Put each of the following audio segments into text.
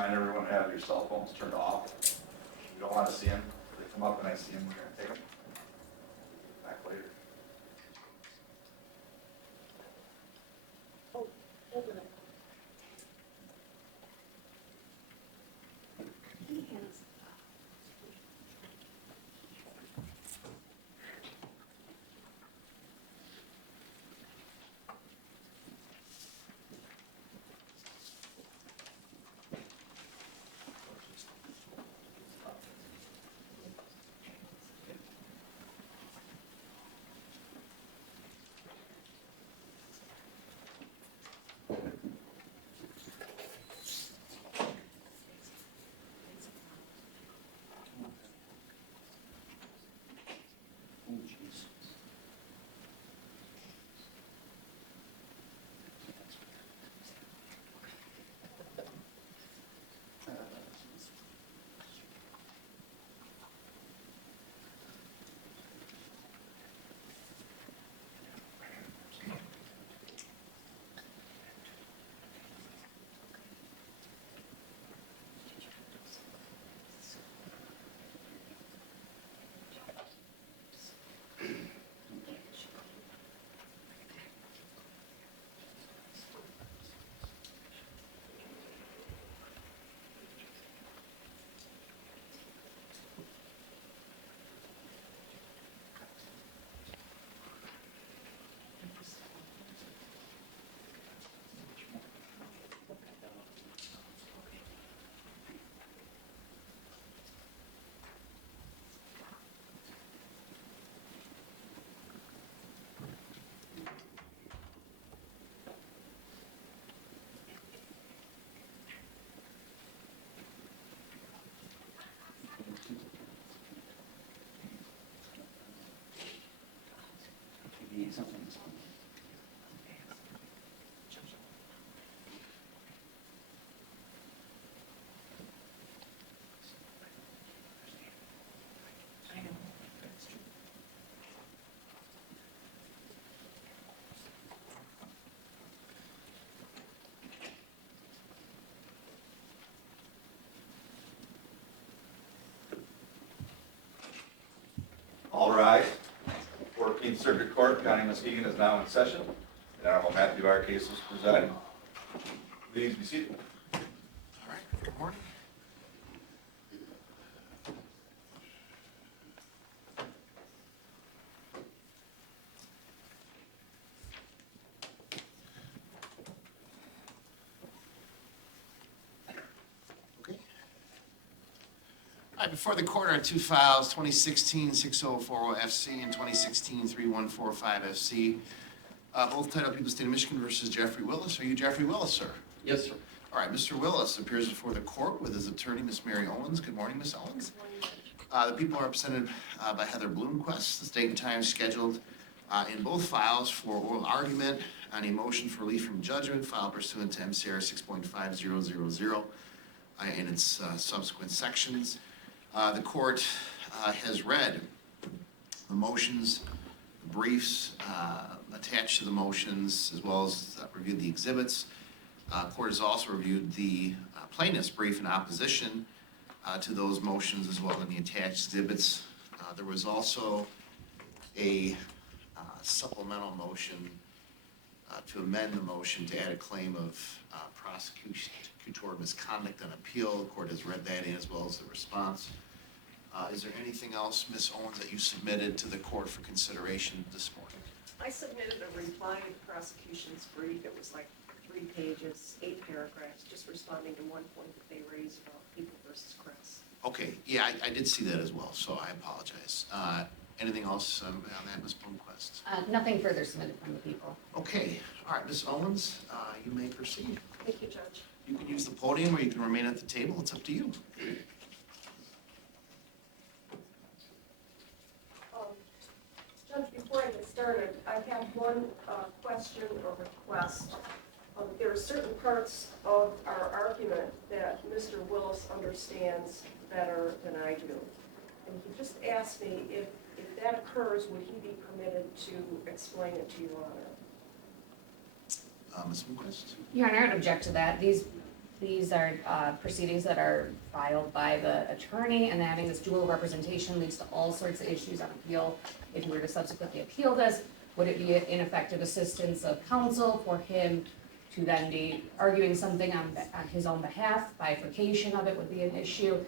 remind everyone to have your cell phones turned off. You don't want to see them. If they come up and I see them, we're going to take them back later. Oh, open it. He has. All rise. 14th Circuit Court, County Muskegon is now in session. The Honorable Matthew R. Case is presiding. Please be seated. All right, good morning. Okay. All right, before the court are two files, 2016-6040FC and 2016-3145FC. Both titled People State of Michigan versus Jeffrey Willis. Are you Jeffrey Willis, sir? Yes, sir. All right, Mr. Willis appears before the court with his attorney, Miss Mary Owens. Good morning, Miss Owens. The people are represented by Heather Bloomquist. The date and time scheduled in both files for oral argument on a motion for relief from judgment filed pursuant to MCR 6.5000 and its subsequent sections. The court has read the motions, the briefs attached to the motions, as well as reviewed the exhibits. Court has also reviewed the plaintiff's brief in opposition to those motions, as well as the attached exhibits. There was also a supplemental motion to amend the motion to add a claim of prosecutorial misconduct on appeal. The court has read that in, as well as the response. Is there anything else, Ms. Owens, that you submitted to the court for consideration this morning? I submitted a reply to the prosecution's brief. It was like 3 pages, 8 paragraphs, just responding to one point that they raised about People versus Kress. Okay, yeah, I did see that as well, so I apologize. Anything else on that, Ms. Bloomquist? Nothing further submitted from the people. Okay, all right, Ms. Owens, you may proceed. Thank you, Judge. You can use the podium or you can remain at the table. It's up to you. Judge, before I get started, I have one question or request. There are certain parts of our argument that Mr. Willis understands better than I do. And he just asked me if that occurs, would he be permitted to explain it to Your Honor? Ms. Bloomquist? Your Honor, I'd object to that. These These are proceedings that are filed by the attorney, and having this dual representation leads to all sorts of issues on appeal. If you were to subsequently appeal this, would it be ineffective assistance of counsel for him to then be arguing something on his own behalf? Bifurcation of it would be an issue.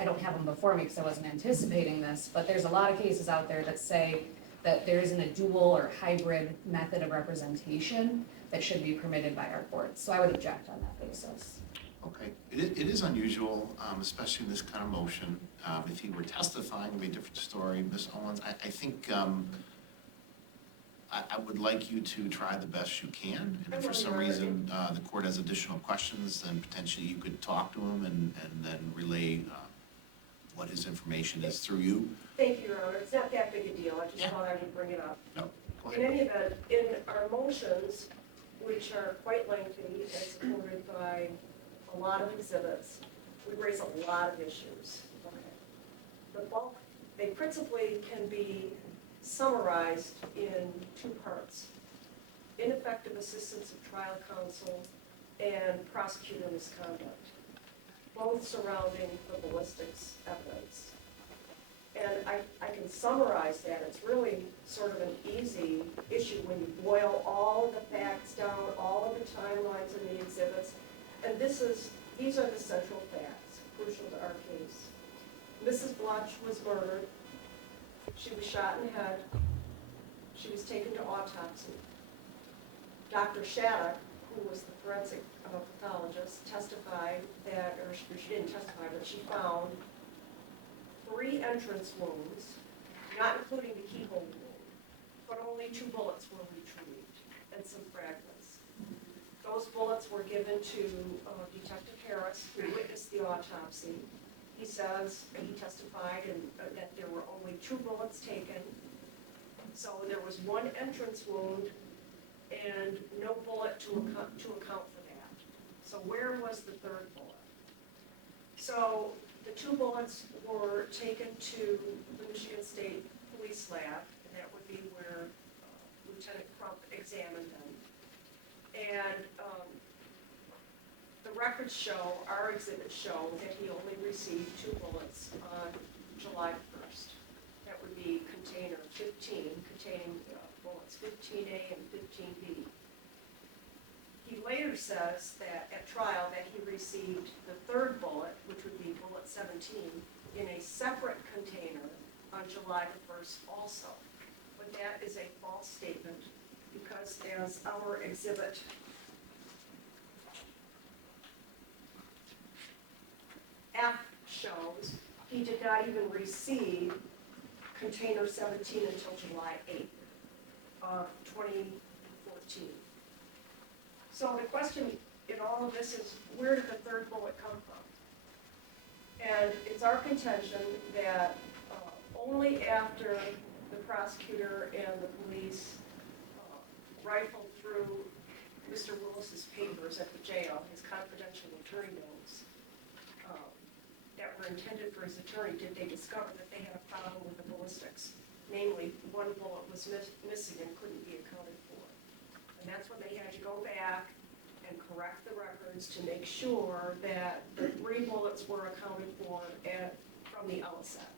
I don't have them before me because I wasn't anticipating this, but there's a lot of cases out there that say that there isn't a dual or hybrid method of representation that should be permitted by our courts. So I would object on that basis. Okay, it is unusual, especially in this kind of motion. If he were testifying, it would be a different story. Ms. Owens, I think I would like you to try the best you can. And if for some reason the court has additional questions, then potentially you could talk to him and then relay what his information is through you. Thank you, Your Honor. It's not that big a deal. I just thought I would bring it up. No, go In ahead. any event, in our motions, which are quite lengthy and supported by a lot of exhibits, we raise a lot of issues. Okay. The bulk, they principally can be summarized in two parts: ineffective assistance of trial counsel and prosecutor misconduct, both surrounding the ballistics evidence. And I can summarize that. It's really sort of an easy issue when you boil all of the facts down, all of the timelines in the exhibits. And these are the central facts, crucial to our case. Mrs. Bletsch was murdered. She was shot in the head. She was taken to autopsy. Dr. Shattuck, who was the forensic pathologist, testified that, or she didn't testify, but she found 3 entrance wounds, not including the keyhole wound, but only 2 bullets were retrieved and some fragments. Those bullets were given to Detective Harris, who witnessed the autopsy. He says, and he testified that there were only 2 bullets taken. So there was 1 entrance wound and no bullet to account for that. So where was the 3rd bullet? So the 2 bullets were taken to the Michigan State Police Lab, and that would be where Lieutenant Crump examined them. And the records show, our exhibits show, that he only received 2 bullets on July 1st. That would be container 15, containing bullets 15A and 15B. He later says that at trial that he received the 3rd bullet, which would be bullet 17, in a separate container on July the 1st also. But that is a false statement because as our exhibit F shows, he did not even receive container 17 until July 8th of 2014. So the question in all of this is, where did the 3rd bullet come from? And it's our contention that only after the prosecutor and the police rifled through Mr. Willis's papers at the jail, his confidential attorney notes that were intended for his attorney, did they discover that they had a problem with the ballistics. Namely, 1 bullet was missing and couldn't be accounted for. And that's when they had to go back and correct the records to make sure that the 3 bullets were accounted for from the outset.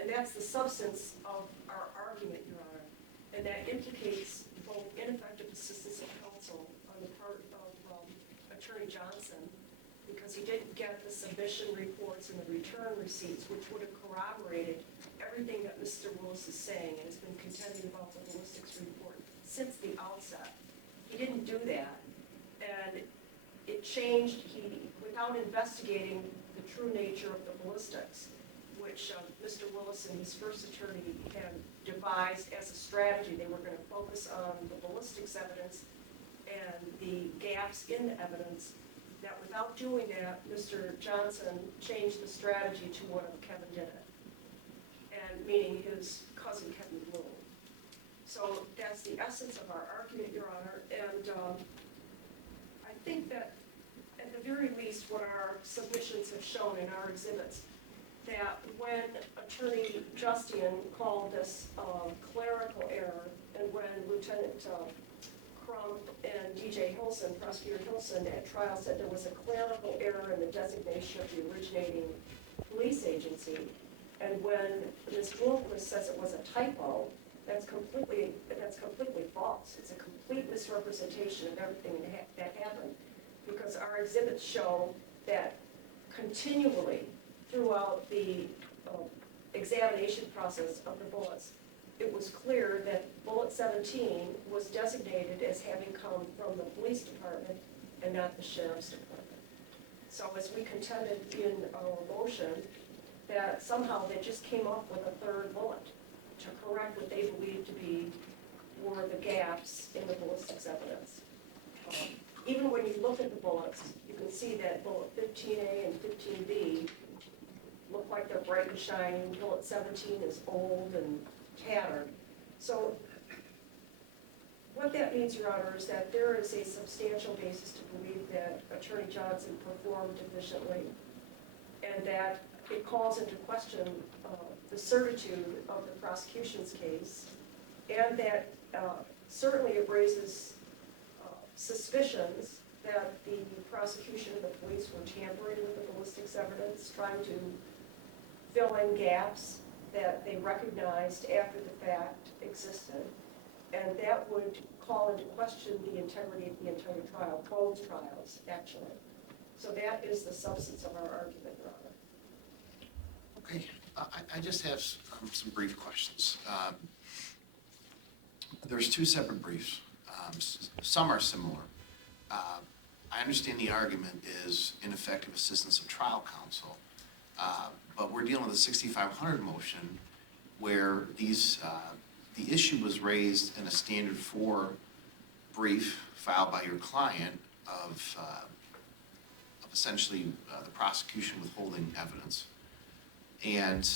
And that's the substance of our argument, Your Honor. And that implicates both ineffective assistance of counsel on the part of Attorney Johnson, because he didn't get the submission reports and the return receipts, which would have corroborated everything that Mr. Willis is saying and has been contending about the ballistics report since the outset. He didn't do that, and it changed, without investigating the true nature of the ballistics, which Mr. Willis and his first attorney had devised as a strategy. They were going to focus on the ballistics evidence and the gaps in the evidence. That without doing that, Mr. Johnson changed the strategy to what Kevin did it, and meaning his cousin Kevin Bloom. So that's the essence of our argument, Your Honor, and I think that at the very least what our submissions have shown in our exhibits, that when Attorney Justian called this clerical error, and when Lieutenant Crump and DJ Hilson, Prosecutor Hilson at trial said there was a clerical error in the designation of the originating police agency. And when Ms. Bloomquist says it was a typo, that's completely false. It's a complete misrepresentation of everything that happened, because our exhibits show that continually throughout the examination process of the bullets, it was clear that bullet 17 was designated as having come from the police department and not the sheriff's department. So as we contended in our motion, that somehow they just came up with a third bullet to correct what they believed to be were the gaps in the ballistics evidence. Even when you look at the bullets, you can see that bullet 15A and 15B look like they're bright and shining. Bullet 17 is old and tattered. So what that means, Your Honor, is that there is a substantial basis to believe that Attorney Johnson performed efficiently, and that it calls into question the certitude of the prosecution's case, and that certainly it raises suspicions that the prosecution and the police were tampering with the ballistics evidence, trying to fill in gaps that they recognized after the fact existed, and that would call into question the integrity of the entire trial, both trials, actually. So that is the substance of our argument, Your Honor. Okay, I just have some brief questions. There's two separate briefs. Some are similar. I understand the argument is ineffective assistance of trial counsel, but we're dealing with a 6500 motion where the issue was raised in a standard 4 brief filed by your client of essentially the prosecution withholding evidence. And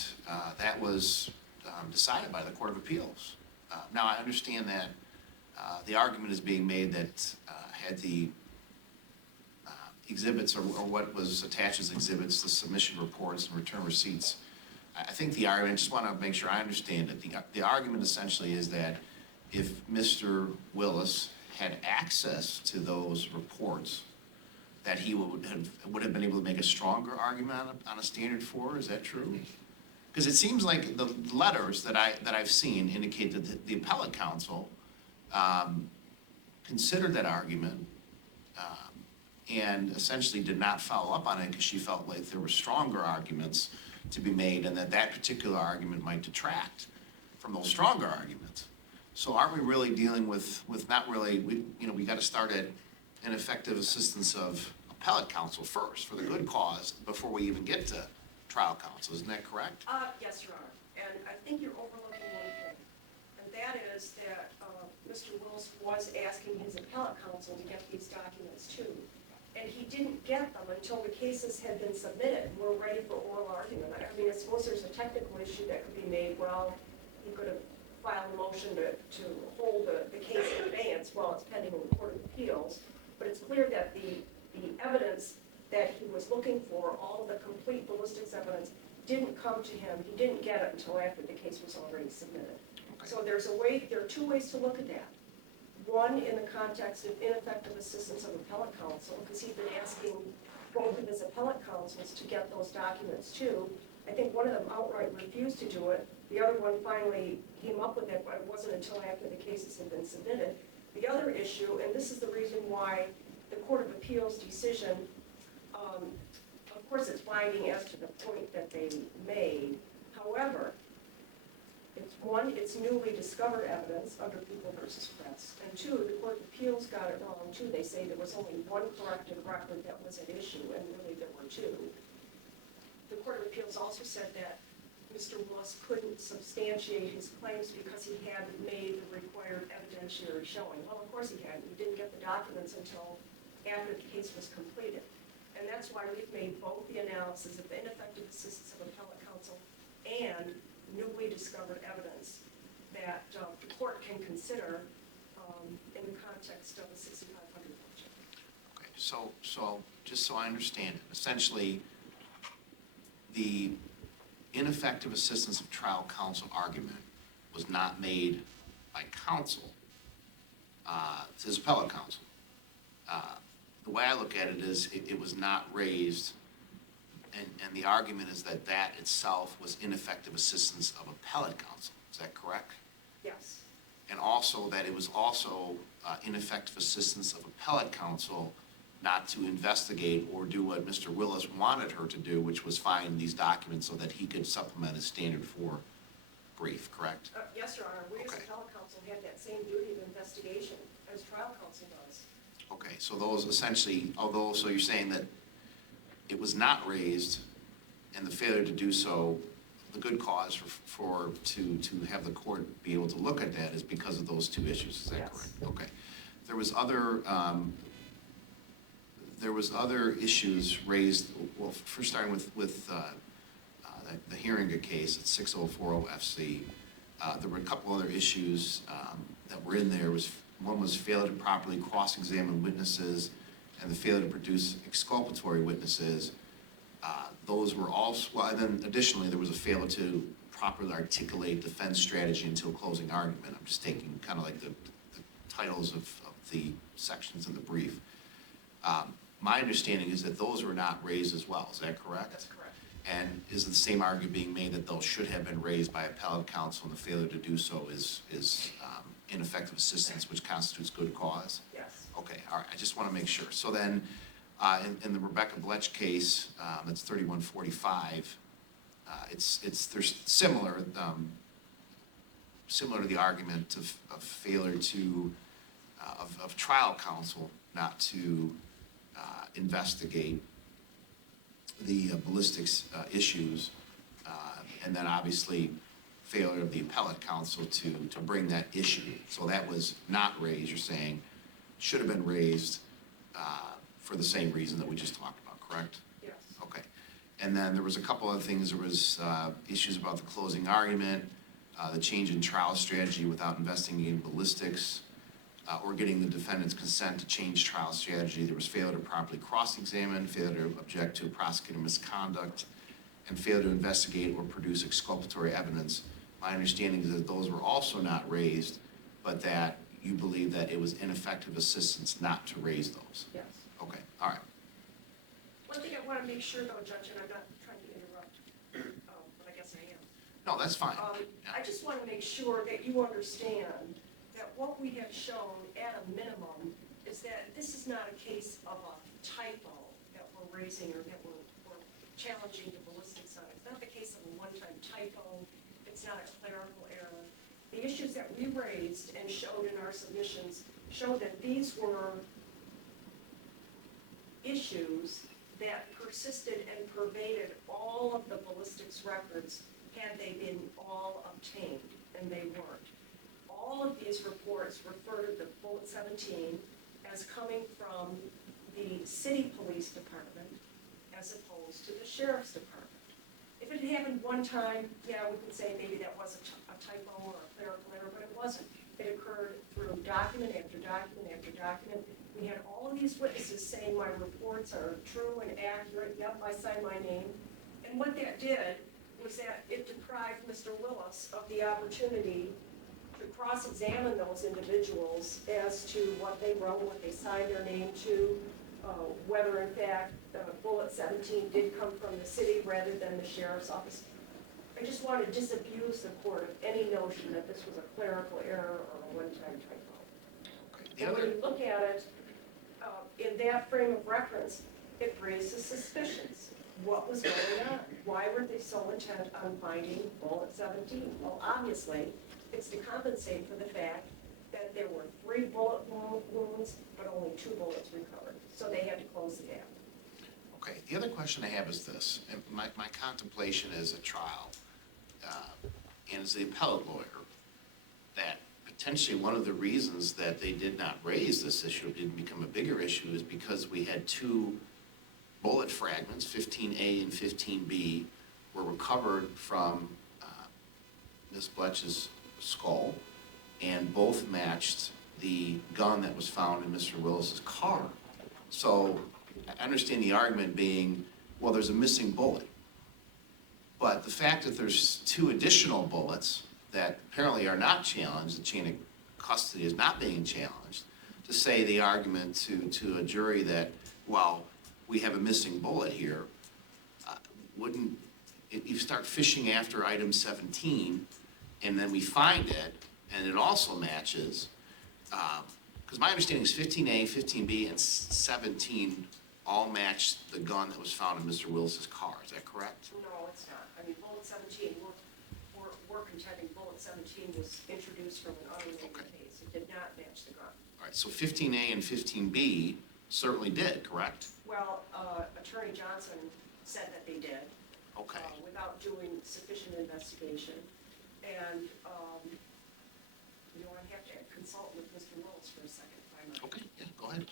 that was decided by the Court of Appeals. Now, I understand that the argument is being made that had the exhibits or what was attached as exhibits, the submission reports and return receipts, I think the argument, I just want to make sure I understand it, the argument essentially is that if Mr. Willis had access to those reports, that he would have been able to make a stronger argument on a standard 4. Is that true? Because it seems like the letters that I've seen indicate that the appellate counsel considered that argument and essentially did not follow up on it because she felt like there were stronger arguments to be made, and that particular argument might detract from those stronger arguments. So aren't we really dealing with not really, we got to start at ineffective assistance of appellate counsel first for the good cause before we even get to trial counsel. Isn't that correct? Yes, Your Honor. And I think you're overlooking one thing, and that is that Mr. Willis was asking his appellate counsel to get these documents too. And he didn't get them until the cases had been submitted and were ready for oral argument. I mean, I suppose there's a technical issue that could be made. Well, he could have filed a motion to hold the case in advance while it's pending in the Court of Appeals. But it's clear that the evidence that he was looking for, all of the complete ballistics evidence, didn't come to him. He didn't get it until after the case was already submitted. Okay. So there are two ways to look at that. One, in the context of ineffective assistance of appellate counsel, because he'd been asking both of his appellate counsels to get those documents too. I think one of them outright refused to do it. The other one finally came up with it, but it wasn't until after the cases had been submitted. The other issue, and this is the reason why the Court of Appeals decision, of course it's binding as to the point that they made. However, it's newly discovered evidence under People v. Press. And two, the Court of Appeals got it wrong too. They say there was only one corrected record that was at issue, and really there were two. The Court of Appeals also said that Mr. Willis couldn't substantiate his claims because he hadn't made the required evidentiary showing. Well, of course he hadn't. He didn't get the documents until after the case was completed. And that's why we've made both the analysis of ineffective assistance of appellate counsel and newly discovered evidence that the court can consider in the context of a 6500 motion. Okay, so just so I understand it, essentially the ineffective assistance of trial counsel argument was not made by counsel to his appellate counsel. The way I look at it is it was not raised, and the argument is that that itself was ineffective assistance of appellate counsel. Is that correct? Yes. And also that it was also ineffective assistance of appellate counsel not to investigate or do what Mr. Willis wanted her to do, which was find these documents so that he could supplement his standard 4 brief, correct? Yes, Your Honor. We as Okay. appellate counsel have that same duty of investigation as trial counsel does. Okay, so those essentially, so you're saying that it was not raised and the failure to do so, the good cause to have the court be able to look at that is because of those 2 issues, is that Yes. correct? Okay. There was other issues raised, well, first starting with the Heeringa case at 6040 FC. There were a couple other issues that were in there. One was failure to properly cross-examine witnesses and the failure to produce exculpatory witnesses. Those were also, well, and then additionally, there was a failure to properly articulate defense strategy until closing argument. I'm just taking kind of like the titles of the sections in the brief. My understanding is that those were not raised as well. Is that correct? That's correct. And is the same argument being made that those should have been raised by appellate counsel and the failure to do so is ineffective assistance, which constitutes good cause? Yes. Okay, all right, I just want to make sure. So then, in the Rebekah Bletsch case, that's 3145, there's similar to the argument of failure to, of trial counsel not to investigate the ballistics issues, and then obviously failure of the appellate counsel to bring that issue. So that was not raised, you're saying, should have been raised for the same reason that we just talked about, correct? Yes. Okay. And then there was a couple other things. There was issues about the closing argument, the change in trial strategy without investigating ballistics, or getting the defendant's consent to change trial strategy. There was failure to properly cross-examine, failure to object to prosecutor misconduct, and failure to investigate or produce exculpatory evidence. My understanding is that those were also not raised, but that you believe that it was ineffective assistance not to raise those. Yes. Okay, all right. One thing I want to make sure though, Judge, and I'm not trying to interrupt, but I guess I am. No, that's fine. I just want to make sure that you understand that what we have shown at a minimum is that this is not a case of a typo that we're raising or that we're challenging the ballistics on. It's not the case of a one-time typo. It's not a clerical error. The issues that we raised and showed in our submissions show that these were issues that persisted and pervaded all of the ballistics records had they been all obtained, and they weren't. All of these reports refer to the bullet 17 as coming from the city police department as opposed to the sheriff's department. If it happened one time, yeah, we could say maybe that was a typo or a clerical error, but it wasn't. It occurred through document after document after document. We had all of these witnesses saying my reports are true and accurate, yep, I sign my name. And what that did was that it deprived Mr. Willis of the opportunity to cross-examine those individuals as to what they wrote, what they signed their name to, whether in fact bullet 17 did come from the city rather than the sheriff's office. I just want to disabuse the court of any notion that this was a clerical error or a one-time typo. Okay. And when you look at it in that frame of reference, it raises suspicions. What was going on? Why were they so intent on finding bullet 17? Well, obviously, it's to compensate for the fact that there were 3 bullet wounds, but only 2 bullets recovered. So they had to close the gap. Okay, the other question I have is this, and my contemplation is a trial, and as the appellate lawyer, that potentially one of the reasons that they did not raise this issue, didn't become a bigger issue, is because we had 2 bullet fragments, 15A and 15B, were recovered from Ms. Bletsch's skull, and both matched the gun that was found in Mr. Willis's car. So I understand the argument being, well, there's a missing bullet. But the fact that there's 2 additional bullets that apparently are not challenged, the chain custody is not being challenged, to say the argument to a jury that, well, we have a missing bullet here, wouldn't, if you start fishing after item 17, and then we find it, and it also matches, because my understanding is 15A, 15B, and 17 all match the gun that was found in Mr. Willis's car, is that correct? No, it's not. I mean, bullet 17, we're contending bullet 17 was introduced from an unrelated case. It did not match the gun. All right, so 15A and 15B certainly did, correct? Well, Attorney Johnson said that they did. Okay. Without doing sufficient investigation. And, I have to consult with Mr. Willis for a second, if I might. Okay, yeah, go ahead.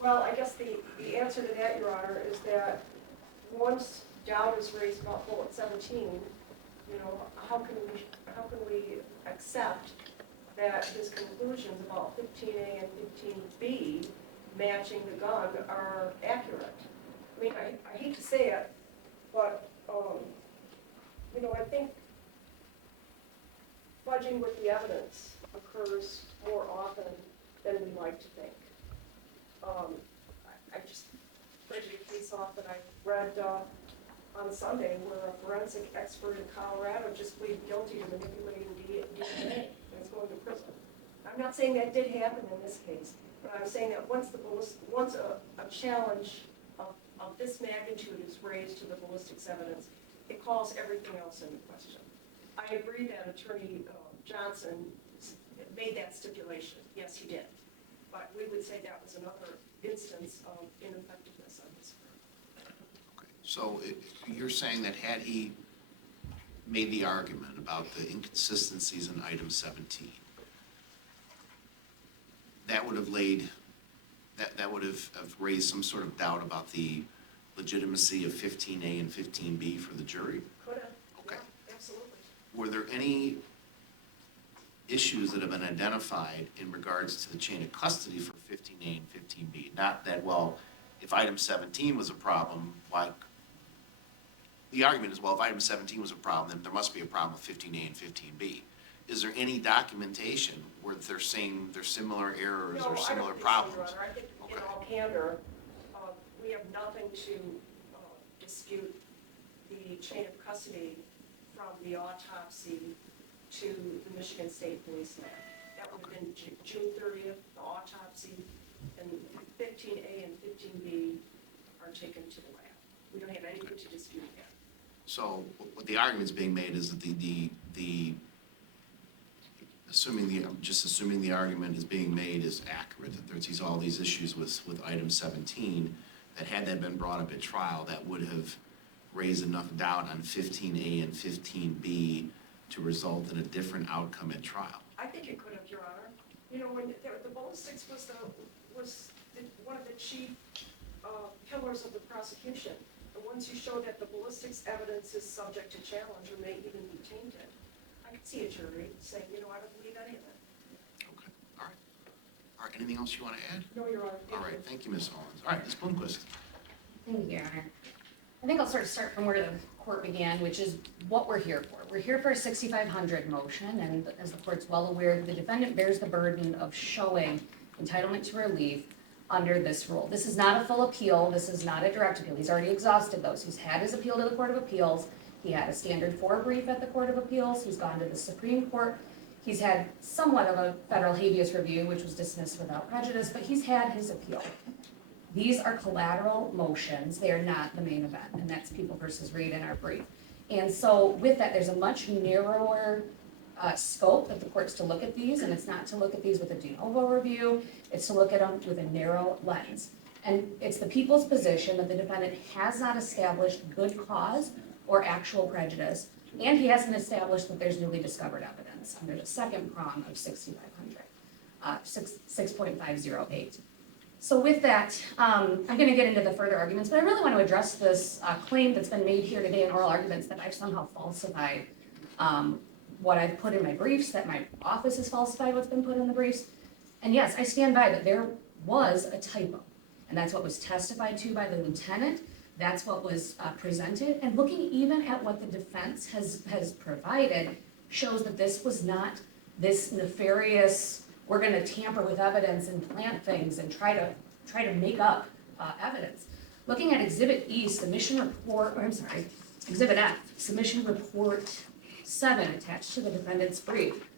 Well, I guess the answer to that, Your Honor, is that once doubt is raised about bullet 17, how can we accept that his conclusions about 15A and 15B matching the gun are accurate? I mean, I hate to say it, but, I think fudging with the evidence occurs more often than we like to think. I just read a case off that I read on Sunday where a forensic expert in Colorado just pleaded guilty to manipulating DNA and is going to prison. I'm not saying that did happen in this case, but I'm saying that once a challenge of this magnitude is raised to the ballistics evidence, it calls everything else into question. I agree that Attorney Johnson made that stipulation. Yes, he did. But we would say that was another instance of ineffectiveness on his part. Okay. So you're saying that had he made the argument about the inconsistencies in item 17, that would have raised some sort of doubt about the legitimacy of 15A and 15B for the jury? Could have. Okay. Yeah, absolutely. Were there any issues that have been identified in regards to the chain of custody for 15A and 15B? Not that, well, if item 17 was a problem, like, the argument is, well, if item 17 was a problem, then there must be a problem with 15A and 15B. Is there any documentation where they're saying there's similar errors or similar problems? I think in all candor, we have nothing to dispute the chain of custody from the autopsy to the Michigan State Police lab. That would have been June 30th, the autopsy, and 15A and 15B are taken to the lab. We don't have anything to dispute that. So what the argument's being made is that assuming the argument is being made is accurate, that there's all these issues with item 17, that had that been brought up at trial, that would have raised enough doubt on 15A and 15B to result in a different outcome at trial. I think it could have, Your Honor. When the ballistics was one of the chief pillars of the prosecution. And once you show that the ballistics evidence is subject to challenge or may even be tainted, I could see a jury saying, I don't believe any of it. Okay, all right. All right, anything else you want to add? No, Your Honor. All right, thank you, Ms. Owens. All right, Ms. Bloomquist. Thank you, Your Honor. I think I'll start from where the court began, which is what we're here for. We're here for a 6500 motion, and as the court's well aware, the defendant bears the burden of showing entitlement to relief under this rule. This is not a full appeal. This is not a direct appeal. He's already exhausted those. He's had his appeal to the Court of Appeals. He had a standard 4 brief at the Court of Appeals. He's gone to the Supreme Court. He's had somewhat of a federal habeas review, which was dismissed without prejudice, but he's had his appeal. These are collateral motions. They are not the main event, and that's People v. Reed in our brief. And so with that, there's a much narrower scope that the court's to look at these, and it's not to look at these with a de novo review. It's to look at them with a narrow lens. And it's the people's position that the defendant has not established good cause or actual prejudice, and he hasn't established that there's newly discovered evidence under the second prong of 6500. 6.508. So with that, I'm gonna get into the further arguments, but I really want to address this claim that's been made here today in oral arguments that I've somehow falsified what I've put in my briefs, that my office has falsified what's been put in the briefs. And yes, I stand by that there was a typo, and that's what was testified to by the lieutenant. That's what was presented, and looking even at what the defense has provided shows that this was not this nefarious, we're gonna tamper with evidence and plant things and try to make up evidence. Looking at Exhibit E, submission report, or I'm sorry, Exhibit F, submission report 7 attached to the defendant's brief.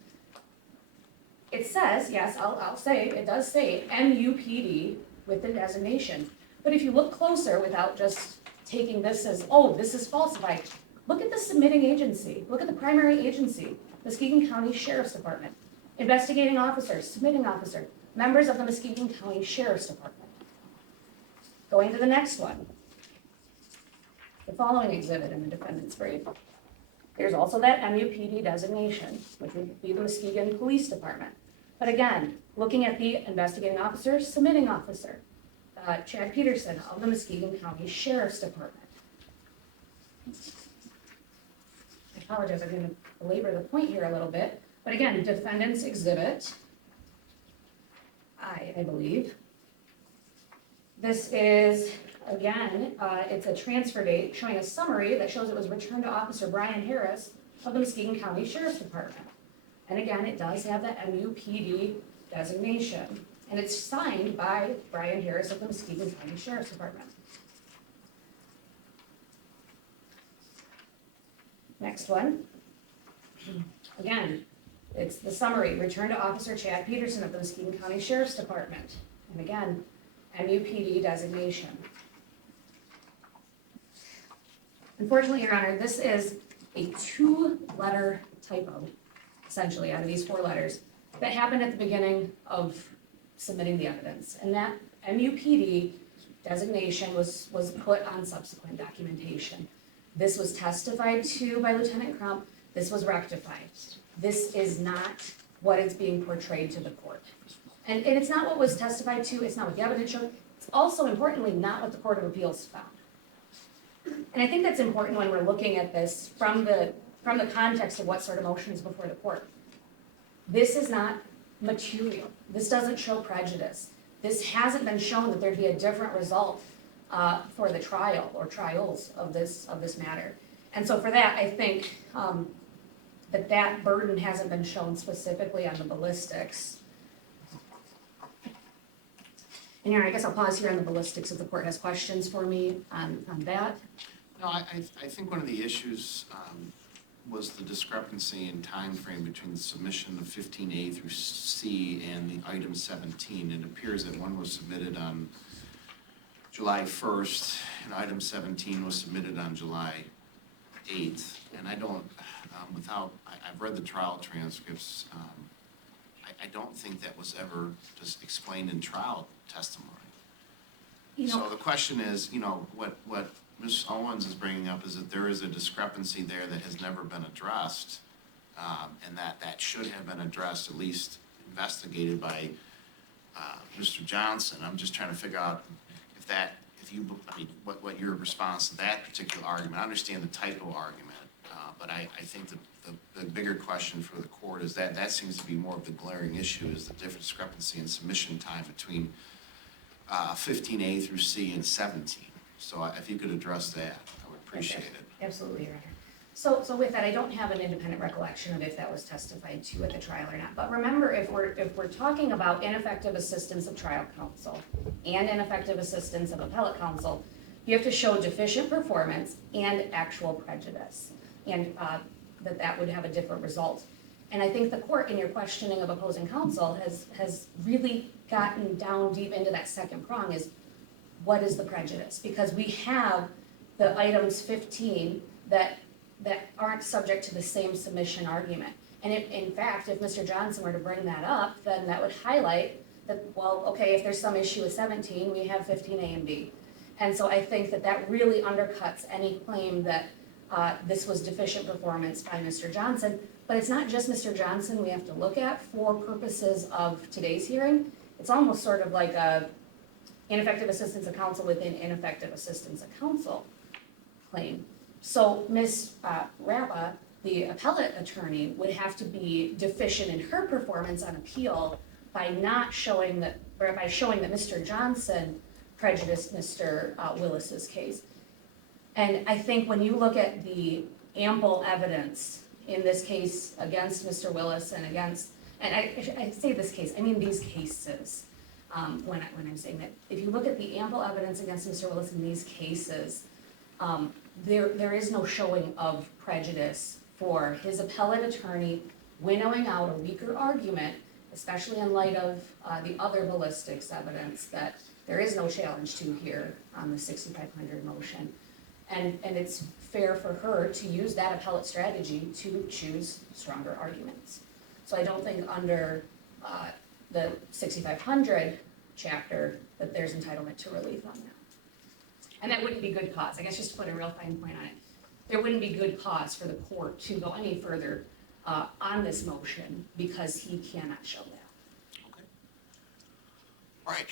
It says, yes, I'll say, it does say MUPD with the designation. But if you look closer without just taking this as, oh, this is falsified, look at the submitting agency, look at the primary agency, Muskegon County Sheriff's Department, investigating officers, submitting officer, members of the Muskegon County Sheriff's Department. Going to the next one, the following exhibit in the defendant's brief. There's also that MUPD designation, which would be the Muskegon Police Department. But again, looking at the investigating officer, submitting officer, Chad Peterson of the Muskegon County Sheriff's Department. I apologize, I'm going to belabor the point here a little bit, but again, defendant's exhibit, I believe. This is, again, it's a transfer date showing a summary that shows it was returned to Officer Brian Harris of the Muskegon County Sheriff's Department. And again, it does have the MUPD designation. And it's signed by Brian Harris of the Muskegon County Sheriff's Department. Next one. Again, it's the summary, return to Officer Chad Peterson of the Muskegon County Sheriff's Department. And again, MUPD designation. Unfortunately, Your Honor, this is a 2-letter typo, essentially, out of these 4 letters, that happened at the beginning of submitting the evidence. And that MUPD designation was put on subsequent documentation. This was testified to by Lieutenant Crump. This was rectified. This is not what is being portrayed to the court. And it's not what was testified to, it's not what the evidence showed, it's also importantly not what the Court of Appeals found. And I think that's important when we're looking at this from the context of what sort of motion is before the court. This is not material. This doesn't show prejudice. This hasn't been shown that there'd be a different result for the trial or trials of this matter. And so for that, I think that burden hasn't been shown specifically on the ballistics. And I guess I'll pause here on the ballistics if the court has questions for me on that. No, I think one of the issues was the discrepancy in time frame between the submission of 15A through C and the item 17. It appears that one was submitted on July 1st and item 17 was submitted on July 8th. And I don't, I've read the trial transcripts. I don't think that was ever just explained in trial testimony. So the question is, what Ms. Owens is bringing up is that there is a discrepancy there that has never been addressed, and that should have been addressed, at least investigated by Mr. Johnson. I'm just trying to figure out what your response to that particular argument. I understand the typo argument, but I think the bigger question for the court is that seems to be more of the glaring issue, is the discrepancy in submission time between 15A through C and 17. So if you could address that, I would appreciate it. Absolutely, Your Honor. So with that, I don't have an independent recollection of if that was testified to at the trial or not. But remember, if we're talking about ineffective assistance of trial counsel and ineffective assistance of appellate counsel, you have to show deficient performance and actual prejudice, and that would have a different result. And I think the court, in your questioning of opposing counsel, has really gotten down deep into that second prong, is what is the prejudice? Because we have the items 15 that aren't subject to the same submission argument. And in fact, if Mr. Johnson were to bring that up, then that would highlight that, well, okay, if there's some issue with 17, we have 15A and B. And so I think that really undercuts any claim that this was deficient performance by Mr. Johnson. But it's not just Mr. Johnson we have to look at for purposes of today's hearing. It's almost sort of like a ineffective assistance of counsel within ineffective assistance of counsel claim. So Ms. Rappa, the appellate attorney, would have to be deficient in her performance on appeal by not showing that, or by showing that Mr. Johnson prejudiced Mr. Willis's case. And I think when you look at the ample evidence in this case against Mr. Willis and against, and I say this case, I mean these cases, when I'm saying that, if you look at the ample evidence against Mr. Willis in these cases, there is no showing of prejudice for his appellate attorney winnowing out a weaker argument, especially in light of the other ballistics evidence that there is no challenge to here on the 6500 motion. And it's fair for her to use that appellate strategy to choose stronger arguments. So I don't think under the 6500 chapter that there's entitlement to relief on that. And that wouldn't be good cause. I guess just to put a real fine point on it, there wouldn't be good cause for the court to go any further on this motion because he cannot show that. Okay. All right.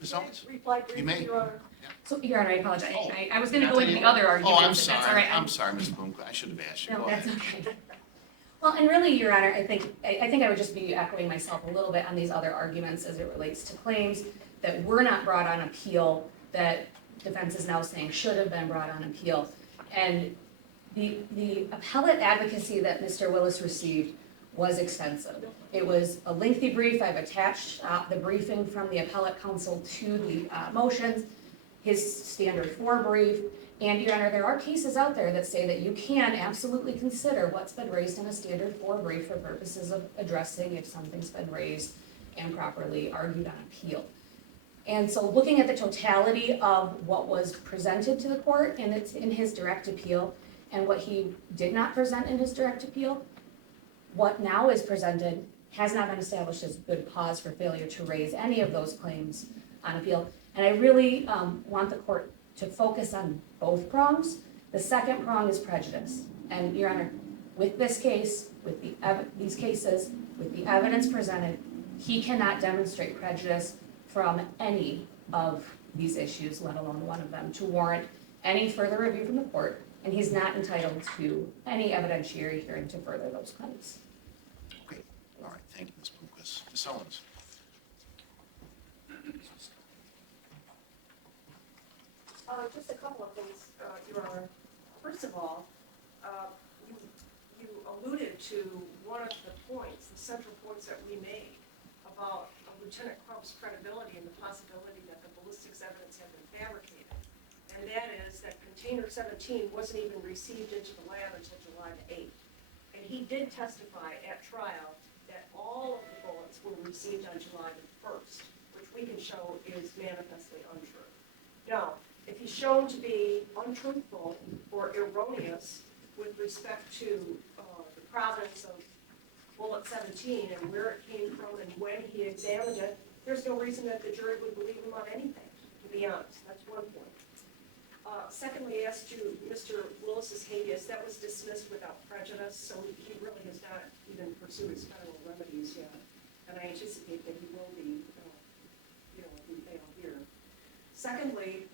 Ms. Owens? Reply You may. briefly, Your Honor. So, Your Honor, I apologize. Oh. I was gonna go into the other arguments, Oh, I'm but that's all sorry. right. I'm sorry, Ms. Bloomquist. I should have asked you. No, Go that's ahead. okay. Well, and really, Your Honor, I think I would just be echoing myself a little bit on these other arguments as it relates to claims that were not brought on appeal, that defense is now saying should have been brought on appeal. And the appellate advocacy that Mr. Willis received was extensive. It was a lengthy brief. I've attached the briefing from the appellate counsel to the motions, his standard 4 brief. And Your Honor, there are cases out there that say that you can absolutely consider what's been raised in a standard 4 brief for purposes of addressing if something's been raised and properly argued on appeal. And so looking at the totality of what was presented to the court and it's in his direct appeal and what he did not present in his direct appeal, what now is presented has not been established as good cause for failure to raise any of those claims on appeal. And I really want the court to focus on both prongs. The second prong is prejudice. And Your Honor, with this case, with these cases, with the evidence presented, he cannot demonstrate prejudice from any of these issues, let alone one of them, to warrant any further review from the court, and he's not entitled to any evidentiary hearing to further those claims. Okay. All right. Thank you, Ms. Bloomquist. Ms. Owens? Just a couple of things, Your Honor. First of all, you alluded to one of the points, the central points that we made about Lieutenant Crump's credibility and the possibility that the ballistics evidence had been fabricated. And that is that container 17 wasn't even received into the lab until July the 8th. And he did testify at trial that all of the bullets were received on July the 1st, which we can show is manifestly untrue. Now, if he's shown to be untruthful or erroneous with respect to the provenance of bullet 17 and where it came from and when he examined it, there's no reason that the jury would believe him on anything, to be honest. That's one point. Secondly, as to Mr. Willis's habeas, that was dismissed without prejudice, so he really has not even pursued his federal remedies yet. And I anticipate that he will be, here. Secondly,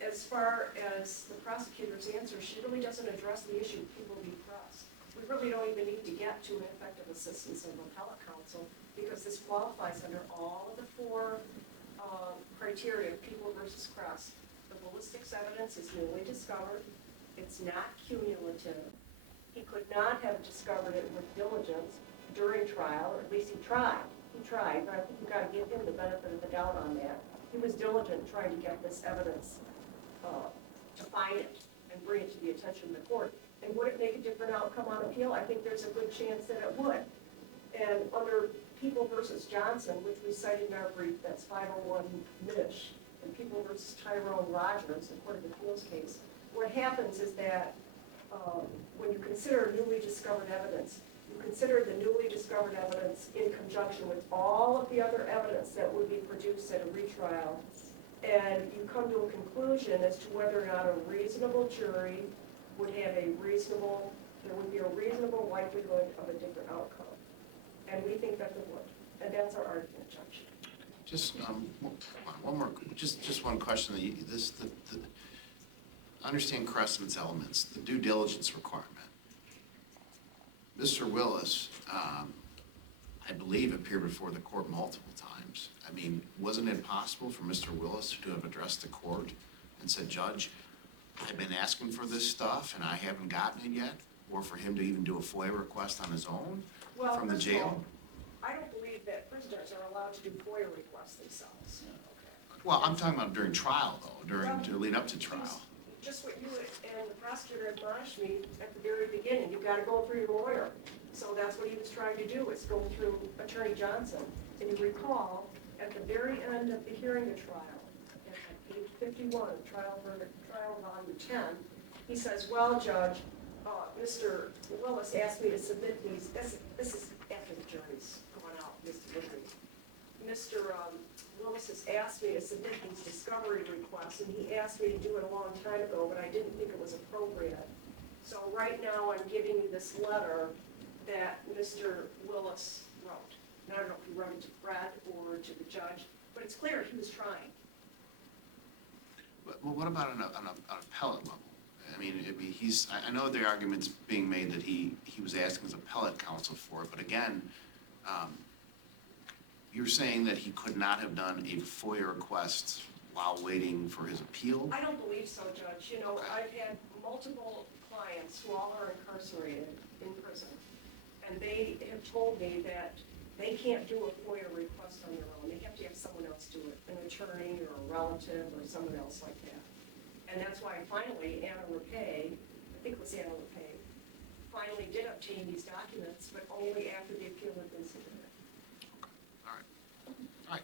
as far as the prosecutor's answer, she really doesn't address the issue of people being crossed. We really don't even need to get to ineffective assistance of appellate counsel because this qualifies under all of the 4 criteria of people versus cross. The ballistics evidence is newly discovered. It's not cumulative. He could not have discovered it with diligence during trial, or at least he tried. He tried, but I think you've got to give him the benefit of the doubt on that. He was diligent trying to get this evidence to find it and bring it to the attention of the court. And would it make a different outcome on appeal? I think there's a good chance that it would. And under People versus Johnson, which we cited in our brief, that's 501 Mish, and People versus Tyrone Rogers, the Court of Appeals case, what happens is that when you consider newly discovered evidence, you consider the newly discovered evidence in conjunction with all of the other evidence that would be produced at a retrial, and you come to a conclusion as to whether or not a reasonable jury would have a reasonable there would be a reasonable likelihood of a different outcome. And we think that there would. And that's our argument, Judge. Just one more, just one question. Understand Crest and its elements, the due diligence requirement. Mr. Willis, I believe, appeared before the court multiple times. I mean, wasn't it possible for Mr. Willis to have addressed the court and said, Judge, I've been asking for this stuff and I haven't gotten it yet? Or for him to even do a FOIA request on his own from the first of all, jail? I don't believe that prisoners are allowed to do FOIA requests themselves. Well, I'm talking about during trial, though, to lead up to trial. Just what you and the prosecutor admonished me at the very beginning, you've got to go through your lawyer. So that's what he was trying to do, is go through Attorney Johnson. And you recall, at the very end of the Heeringa trial, at page 51, trial volume 10, he says, well, Judge, Mr. Willis asked me to submit these, this is after the jury's gone out, Mr. Liberty. Mr. Willis has asked me to submit these discovery requests, and he asked me to do it a long time ago, but I didn't think it was appropriate. So right now, I'm giving you this letter that Mr. Willis wrote. And I don't know if he wrote it to Fred or to the judge, but it's clear he was trying. Well, what about on an appellate level? I mean, I know the argument's being made that he was asking his appellate counsel for it, but again, you're saying that he could not have done a FOIA request while waiting for his appeal? I don't believe so, Judge. You know, I've had multiple clients who all are incarcerated in prison, and they have told me that they can't do a FOIA request on their own. They have to have someone else do it, an attorney or a relative or someone else like that. And that's why finally Anna Rebekah, I think it was Anna Rebekah, finally did obtain these documents, but only after the appeal had been submitted. All right.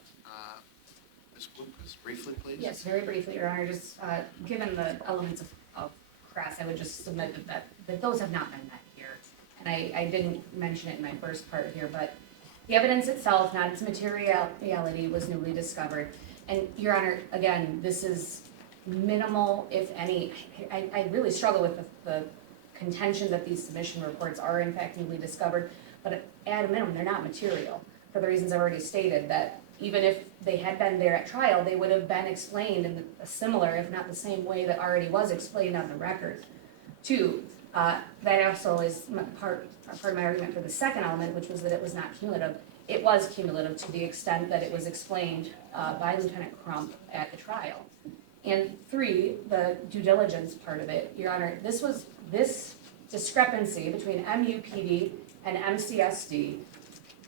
Ms. Lucas, briefly, please. Yes, very briefly, Your Honor, just given the elements of Crest, I would just submit that those have not been met here. And I didn't mention it in my first part here, but the evidence itself, not its materiality, was newly discovered. And Your Honor, again, this is minimal, if any. I really struggle with the contention that these submission reports are in fact newly discovered, but at a minimum, they're not material for the reasons I've already stated, that even if they had been there at trial, they would have been explained in a similar, if not the same way that already was explained on the record. Two, that also is part of my argument for the second element, which was that it was not cumulative. It was cumulative to the extent that it was explained by Lieutenant Crump at the trial. And three, the due diligence part of it, Your Honor, this discrepancy between MUPD and MCSD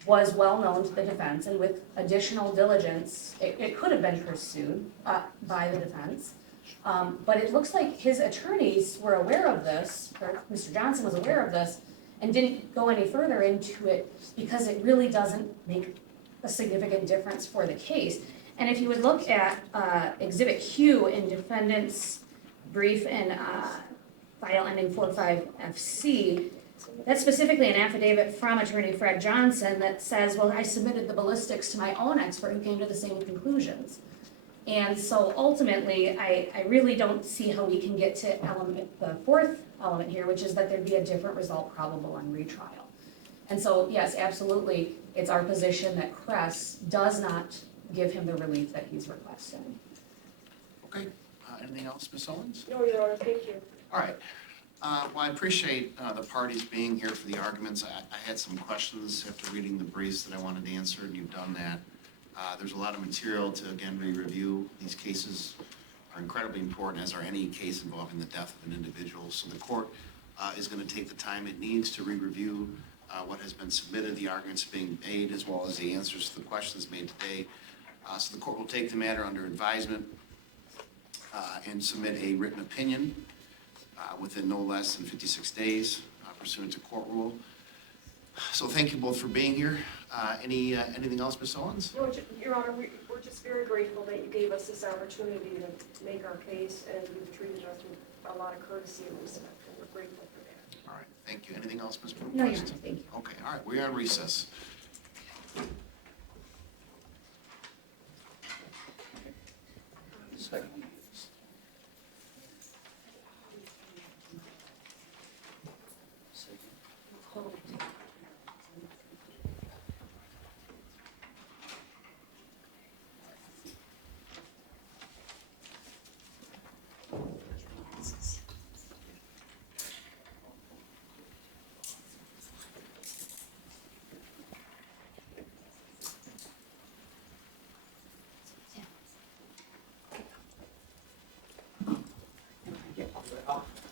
was well known to the defense, and with additional diligence, it could have been pursued by the defense. But it looks like his attorneys were aware of this, or Mr. Johnson was aware of this, and didn't go any further into it because it really doesn't make a significant difference for the case. And if you would look at Exhibit Q in defendant's brief in file ending 45FC, that's specifically an affidavit from attorney Fred Johnson that says, well, I submitted the ballistics to my own expert who came to the same conclusions. And so ultimately, I really don't see how we can get to the fourth element here, which is that there'd be a different result probable on retrial. And so, yes, absolutely, it's our position that Crest does not give him the relief that he's requesting. Okay. Anything else, Ms. Owens? No, Your Honor, thank you. All right. Well, I appreciate the parties being here for the arguments. I had some questions after reading the briefs that I wanted to answer, and you've done that. There's a lot of material to, again, re-review. These cases are incredibly important, as are any case involving the death of an individual. So the court is going to take the time it needs to re-review what has been submitted, the arguments being made, as well as the answers to the questions made today. So the court will take the matter under advisement and submit a written opinion within no less than 56 days pursuant to court rule. So thank you both for being here. Anything else, Ms. Owens? No, Your Honor, we're just very grateful that you gave us this opportunity to make our case, and you've treated us with a lot of courtesy and respect, and we're grateful for that. All right, thank you. Anything else, Ms. Blomquist? No, Your Honor, thank you. Okay, all right, we're on recess. Second. Say law